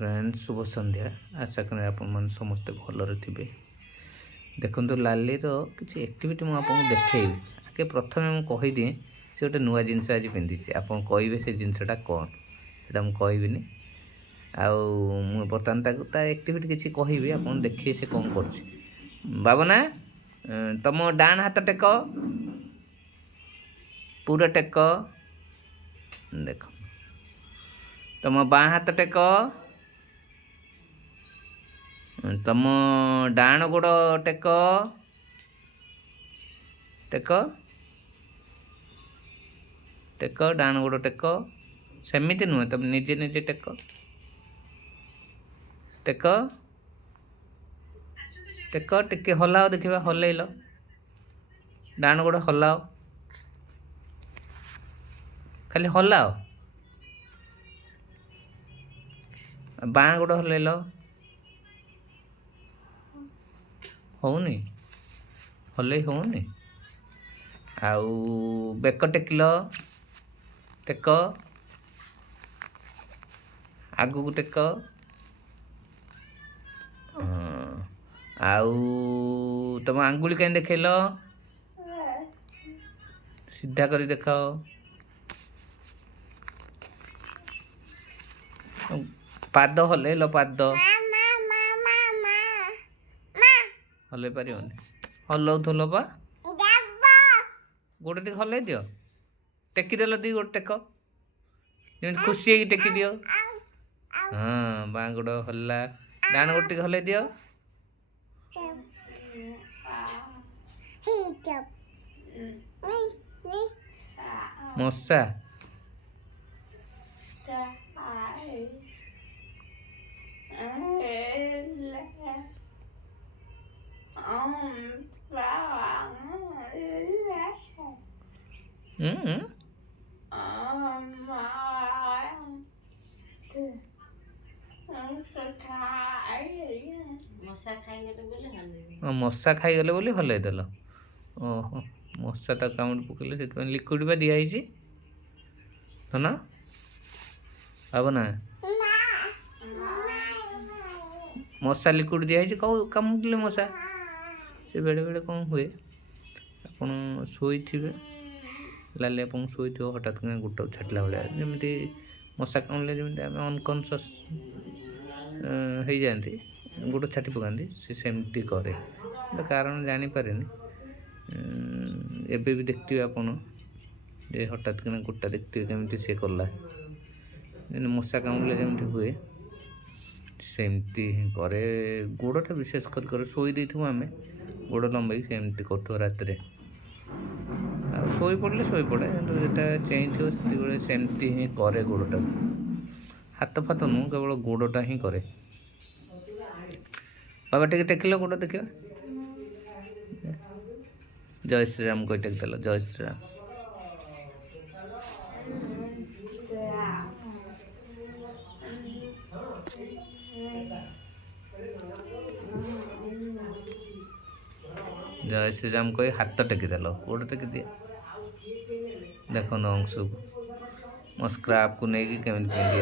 Friends शुभ संध्या। आशा करें आपण समस्ते भलरे थे। देखो लालीर किसी एक्टिविटी मुझे देखी आगे प्रथम मुझे कहीदिए सी गोटे नुआ जिनस आज पिंधि आप कहे से जिनसटा कौन से मुझे कहबिनी बर्तमान एक्टिविटी किसी कहबी आप देखिए से कौन कर बाबना तुम डाण हाथ टेक पूरा टेक देख तुम बाँ हाथ टेक तुम डाण गोड़ टेक टेक टेक डाण गोड़ टेक सेमती नुहे तुम निजे निजे टेक टेक टेक टिके हलाओ देखा हल्ल डाण गोड़ हलाओ खाली हलाओ बाँ गोड़ हल्ल होनी हल्ल होनी आउ बेक टेकिल टेक आगू को टेक आउ तुम आंगुली कहीं देखल सीधा कर देखाओ पाद हल्ल पाद हल्ल पार हल्लाउल पा गोटे टे हल्ल दि टेकीदेल दी गोटे टेक जमी खुशी है टेकी दियो। हाँ बाँ गोड़ हल्ला डाण गोटे टे हल्ल दियो मशा मशा खाईगले बोली हल्ल देल ओहो मशा तो कामुड़ पकड़े से लिक्विड बा दिखाई ना अब ना मशा लिक्विड दिखाई कौ कामुड़े मशा से बेड़े बेड़े कौन हुए आपन शोथे लाली आप शोथ हठात गोट छाटिला भाया जमी मशा कामुड़े जमी आम अनकनसीयस हो जाती गोट छाटी पकाती सी सेमती करे कारण जानीपारे एबे भी देखते आपन जे हठात कि गोटा देखते केमती सी कला मशा कामुड़े जमी हुए सेमती ही करे गोड़टा विशेष कर शोई देथु आम गोड़ लंबाई सेमती कर रात शोई पड़े शोई पड़े जोटा चेई थी सेमती ही करे गोड़टा हाथ फात नुह केवल गोड़टा ही करे बाबा टे टेकिल गोड़ देखिए जय श्रीराम कोई टेकदेल जय श्रीराम जय श्रीराम कोई हाथ टेकिदेल गोड़ टेकी दिए देख अंश को मो स्क्राप को लेकिन केमी पिंधे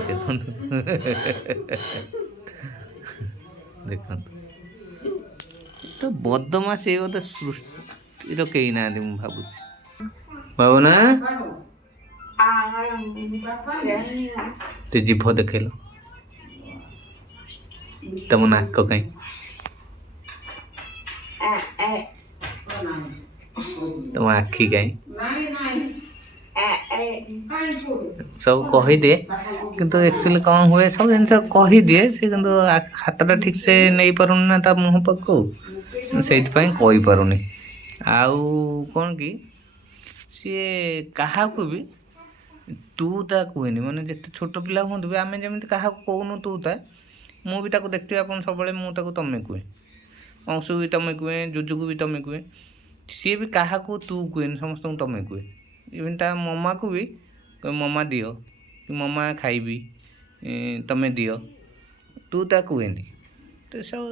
देख तो बदमाश ये बोधे सृष्टि कई ना भावुँ भावना तु जीभ देखेल तुम नाक कहीं तुम आखि कहीं सब कहीदे किंतु एक्चुअली कौन हुए सब जिन कहीदे सी हाथटा ठीक से नहीं पारुनी ना मुह पाक से कही पारुनी आउ कौन कि सी क्या भी तू ता कहे माने जिते छोट पिला हूँ भी आम जमी क्या कहूनु तू ता मुझे ताको देखते आप सब मुझे तमें कहे अंशु भी तमें कहे जुजु को भी तमें कहे सी भी क्या तू कहे समस्त तमें कहे इवन ता ममा को भी ममा दियो कि ममा खाइबी तमें दियो तू ता कहे तो सब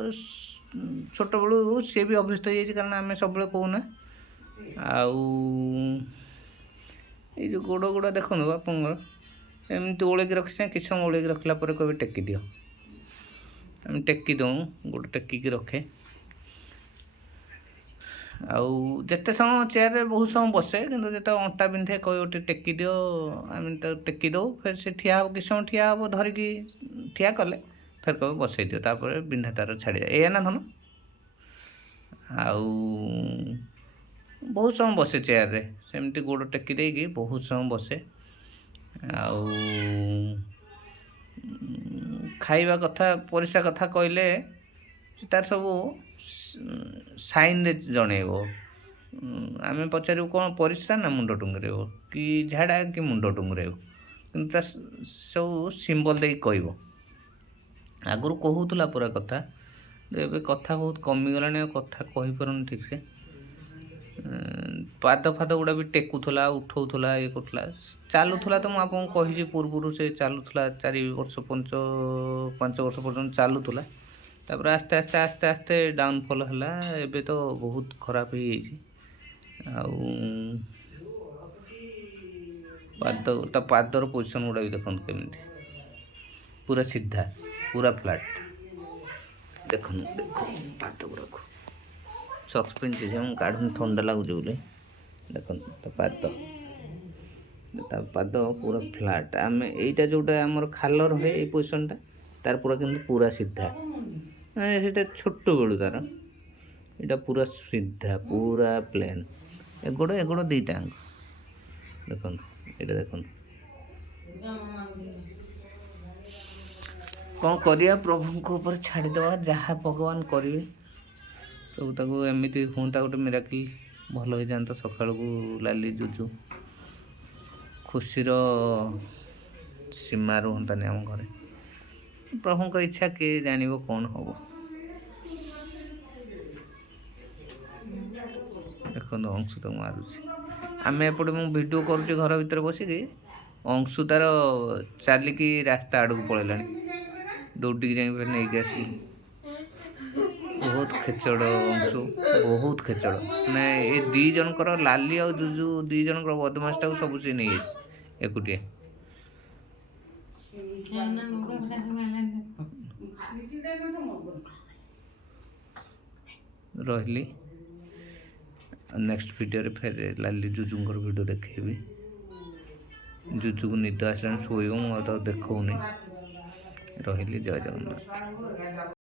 छोट बड़ू सी भी अभ्यस्त हो कारण आम सब कहूना आउ ये गोड़ गोड़ देखो आप एमती ओलैक रखी किस समय ओलैक रखला कहबे टेकी दियो ଆମେ ଟେକି ଦଉଁ, ଗୋଡ଼ ଟେକିକି ରଖେ। ଆଉ ଯେତେ ସମୟ ଚେୟାରରେ ବହୁତ ସମୟ ବସେ, କିନ୍ତୁ ଯେତେବେଳେ ଅଣ୍ଟା ବିନ୍ଧେ କହିବ ଟିକେ ଟେକି ଦିଅ, ଆମେ ତାକୁ ଟେକି ଦେଉ। ଫେର୍ ସେ ଠିଆ ହେବ, କିଛି ସମୟ ଠିଆ ହେବ, ଧରିକି ଠିଆ କଲେ ଫେର୍ କହିବ ବସେଇ ଦିଅ, ତାପରେ ବିନ୍ଧା ତାର ଛାଡ଼ିଯାଏ। ଏଇଆ ନା ଧନ? ଆଉ ବହୁତ ସମୟ ବସେ ଚେୟାରରେ, ସେମିତି ଗୋଡ଼ ଟେକି ଦେଇକି ବହୁତ ସମୟ ବସେ। ଆଉ ଖାଇବା କଥା, ପରିସ୍ରା କଥା କହିଲେ ତାର ସବୁ ସାଇନ୍ରେ ଜଣେଇବ। ଆମେ ପଚାରିବୁ କ'ଣ ପରିସ୍ରା ନା ମୁଣ୍ଡ ଟୁଙ୍ଗୁରେଇବ, କି ଝାଡ଼ା କି ମୁଣ୍ଡ ଟୁଙ୍ଗୁରେଇବ, କିନ୍ତୁ ତା ସବୁ ସିମ୍ବଲ୍ ଦେଇକି କହିବ। ଆଗରୁ କହୁଥିଲା ପୁରା କଥା, ଏବେ କଥା ବହୁତ କମିଗଲାଣି, ଆଉ କଥା କହିପାରୁନି ଠିକ୍ସେ। ପାଦ ଫାଦ ଗୁଡ଼ା ବି ଟେକୁଥିଲା, ଉଠଉଥିଲା, ଇଏ କରୁଥିଲା, ଚାଲୁଥିଲା। ତ ମୁଁ ଆପଣଙ୍କୁ କହିଛି ପୂର୍ବରୁ, ସେ ଚାଲୁଥିଲା 4 ବର୍ଷ 5 ବର୍ଷ ପର୍ଯ୍ୟନ୍ତ ଚାଲୁଥିଲା। ତାପରେ ଆସ୍ତେ ଆସ୍ତେ ଆସ୍ତେ ଆସ୍ତେ ଡାଉନଫଲ୍ ହେଲା। ଏବେ ତ ବହୁତ ଖରାପ ହେଇଯାଇଛି। ଆଉ ତା ପାଦର ପୋଜିସନ୍ ଗୁଡ଼ା ବି ଦେଖନ୍ତୁ କେମିତି, ପୁରା ସିଧା, ପୁରା ଫ୍ଲାଟ୍। ଦେଖନ୍ତୁ ପାଦ ଗୁଡ଼ାକୁ ସକ୍ସ ପିନ୍ଧିଛି, ମୁଁ କାଢ଼ୁନି ଥଣ୍ଡା ଲାଗୁଛି ବୋଲି। ଦେଖନ୍ତୁ ତା ପାଦ ପୁରା ଫ୍ଲାଟ୍। ଆମେ ଏଇଟା ଯେଉଁଟା ଆମର ଖାଲ ରହେ, ଏଇ ପୋଜିସନ୍ଟା ତାର ପୁରା କିନ୍ତୁ ପୁରା ସିଧା, ମାନେ ସେଇଟା ଛୋଟବେଳୁ ତାର, ଏଇଟା ପୁରା ସିଧା, ପୁରା ପ୍ଲେନ୍। ଏଗୋଡ଼ ଦୁଇଟା ଆଙ୍କ ଦେଖନ୍ତୁ, ଏଇଟା ଦେଖନ୍ତୁ। କ'ଣ କରିବା, ପ୍ରଭୁଙ୍କ ଉପରେ ଛାଡ଼ିଦେବା, ଯାହା ଭଗବାନ କରିବେ। ପ୍ରଭୁ ତାକୁ ଏମିତି ହୁଅନ୍ତା ଗୋଟେ ମିରାକିଲ୍, ଭଲ ହେଇଯାଆନ୍ତା ସକାଳକୁ ଲାଲି ଜୁଜୁ, ଖୁସିର ସୀମା ରୁହନ୍ତାନି ଆମ ଘରେ। ପ୍ରଭୁଙ୍କ ଇଚ୍ଛା, କିଏ ଜାଣିବ କ'ଣ ହେବ। ଦେଖନ୍ତୁ ଅଂଶୁ ତାକୁ ମାରୁଛି। ଆମେ ଏପଟେ ମୁଁ ଭିଡ଼ିଓ କରୁଛି ଘର ଭିତରେ ବସିକି, ଅଂଶୁ ତାର ଚାଲିକି ରାସ୍ତା ଆଡ଼କୁ ପଳେଇଲାଣି, ଦୌଡ଼ିକି ଯାଇକି ଫେର୍ ନେଇକି ଆସିଲୁ। ବହୁତ ଖେଚଡ଼ ଅଂଶୁ, ବହୁତ ଖେଚଡ଼। ମାନେ ଏ 2 ଜଣଙ୍କର, ଲାଲି ଆଉ ଜୁଜୁ 2 ଜଣଙ୍କର ବଦମାସଟାକୁ ସବୁ ସେ ନେଇଯାଇଛି ଏକୁଟିଆ। ରହିଲି, ନେକ୍ସଟ ଭିଡ଼ିଓରେ ଫେର୍ ଲାଲି ଜୁଜୁଙ୍କର ଭିଡ଼ିଓ ଦେଖେଇବି। ଜୁଜୁକୁ ନିଦ ଆସିଲାଣି, ଶୋଇବ, ମୁଁ ଆଉ ତାକୁ ଦେଖଉନି। ରହିଲି, ଜୟ ଜଗନ୍ନାଥ।